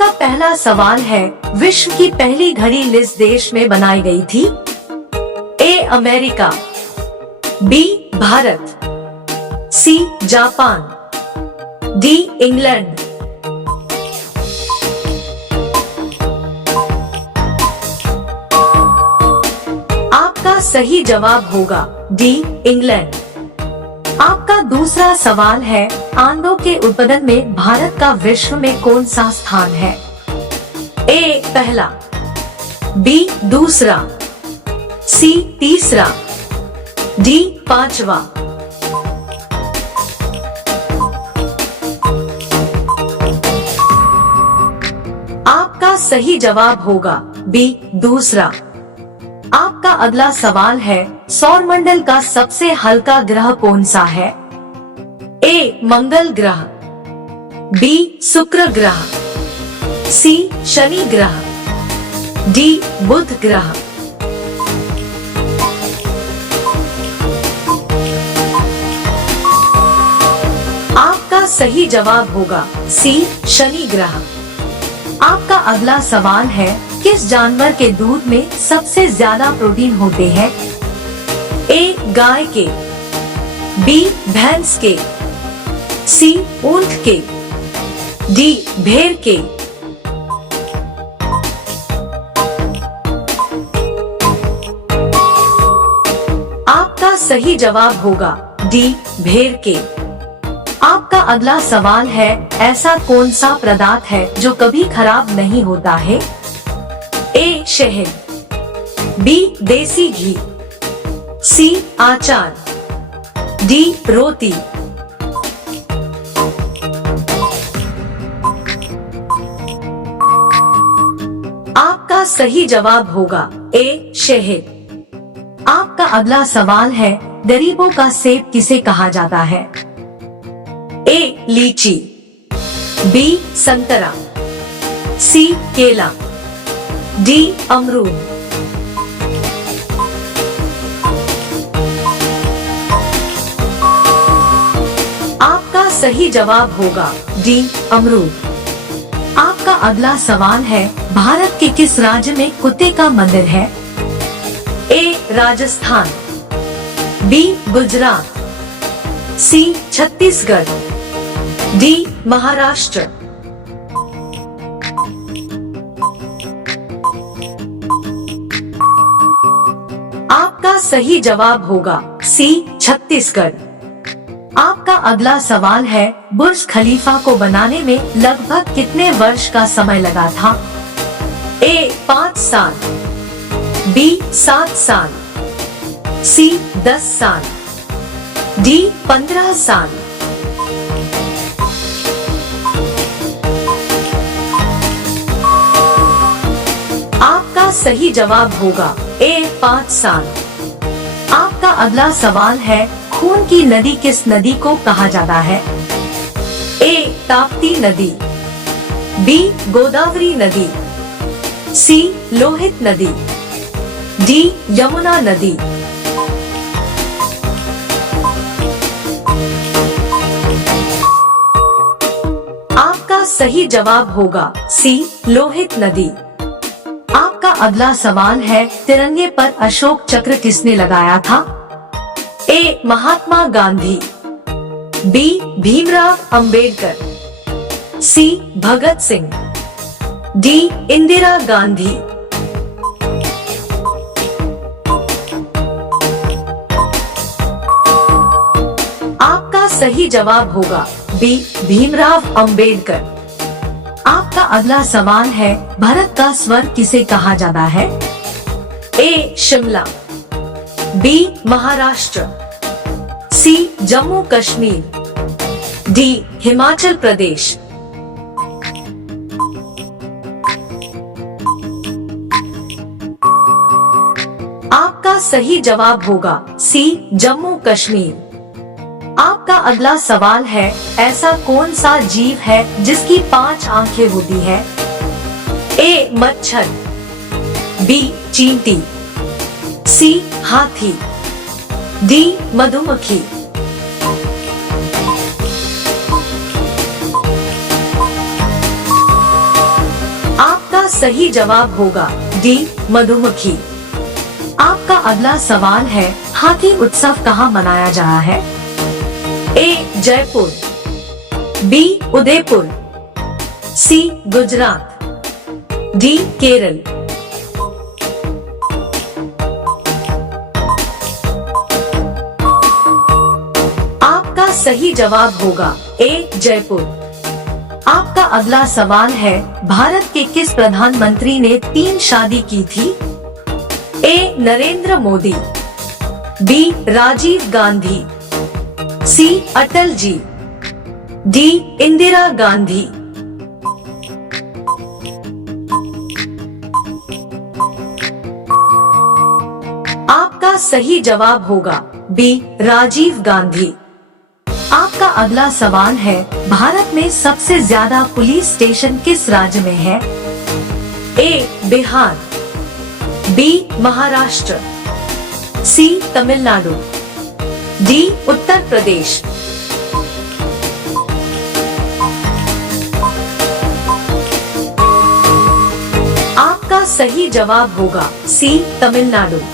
आपका पहला सवाल है, विश्व की पहली घड़ी किस देश में बनाई गई थी? A America, B Bharat, C Japan, D England. आपका सही जवाब होगा डी इंग्लैंड। आपका दूसरा सवाल है, आंडों के उत्पादन में भारत का विश्व में कौन सा स्थान है? ए पहला, बी दूसरा, सी तीसरा, डी पांचवा। आपका सही जवाब होगा बी दूसरा। आपका अगला सवाल है, सौरमंडल का सबसे हल्का ग्रह कौन सा है? ए मंगल ग्रह, बी शुक्र ग्रह, सी शनि ग्रह, डी बुध ग्रह। आपका सही जवाब होगा सी शनि ग्रह। आपका अगला सवाल है, किस जानवर के दूध में सबसे ज्यादा प्रोटीन होते हैं? ए गाय के, बी भैंस के, सी ऊंट के, डी भेड़ के। आपका सही जवाब होगा डी भेड़ के। आपका अगला सवाल है, ऐसा कौन सा पदार्थ है जो कभी खराब नहीं होता है? ए शहद, बी देसी घी, सी अचार, डी रोटी। आपका सही जवाब होगा ए शहद। आपका अगला सवाल है, गरीबों का सेब किसे कहा जाता है? ए लीची, बी संतरा, सी केला, डी अमरूद। आपका सही जवाब होगा डी अमरूद। आपका अगला सवाल है, भारत के किस राज्य में कुत्ते का मंदिर है? ए राजस्थान, बी गुजरात, सी छत्तीसगढ़, डी महाराष्ट्र। आपका सही जवाब होगा सी छत्तीसगढ़। आपका अगला सवाल है, बुर्ज खलीफा को बनाने में लगभग कितने वर्ष का समय लगा था? ए 5 साल, बी 7 साल, सी 10 साल, डी 15 साल। आपका सही जवाब होगा ए 5 साल। आपका अगला सवाल है, खून की नदी किस नदी को कहा जाता है? ए ताप्ती नदी, बी गोदावरी नदी, सी लोहित नदी, डी यमुना नदी। आपका सही जवाब होगा सी लोहित नदी। आपका अगला सवाल है, तिरंगे पर अशोक चक्र किसने लगाया था? ए महात्मा गांधी, बी भीमराव अंबेडकर, सी भगत सिंह, डी इंदिरा गांधी। आपका सही जवाब होगा बी भीमराव अंबेडकर। आपका अगला सवाल है, भारत का स्वर्ग किसे कहा जाता है? ए शिमला, बी महाराष्ट्र, सी जम्मू कश्मीर, डी हिमाचल प्रदेश। आपका सही जवाब होगा सी जम्मू कश्मीर। आपका अगला सवाल है, ऐसा कौन सा जीव है जिसकी 5 आंखें होती है? ए मच्छर, बी चींटी, सी हाथी, डी मधुमक्खी। सही जवाब होगा डी मधुमक्खी। आपका अगला सवाल है, हाथी उत्सव कहाँ मनाया जा रहा है? ए जयपुर, बी उदयपुर, सी गुजरात, डी केरल। आपका सही जवाब होगा ए जयपुर। आपका अगला सवाल है, भारत के किस प्रधानमंत्री ने 3 शादी की थी? ए नरेंद्र मोदी, बी राजीव गांधी, सी अटल जी, डी इंदिरा गांधी। आपका सही जवाब होगा बी राजीव गांधी। आपका अगला सवाल है, भारत में सबसे ज्यादा पुलिस स्टेशन किस राज्य में है? ए बिहार, बी महाराष्ट्र, सी तमिलनाडु, डी उत्तर प्रदेश। आपका सही जवाब होगा सी तमिलनाडु।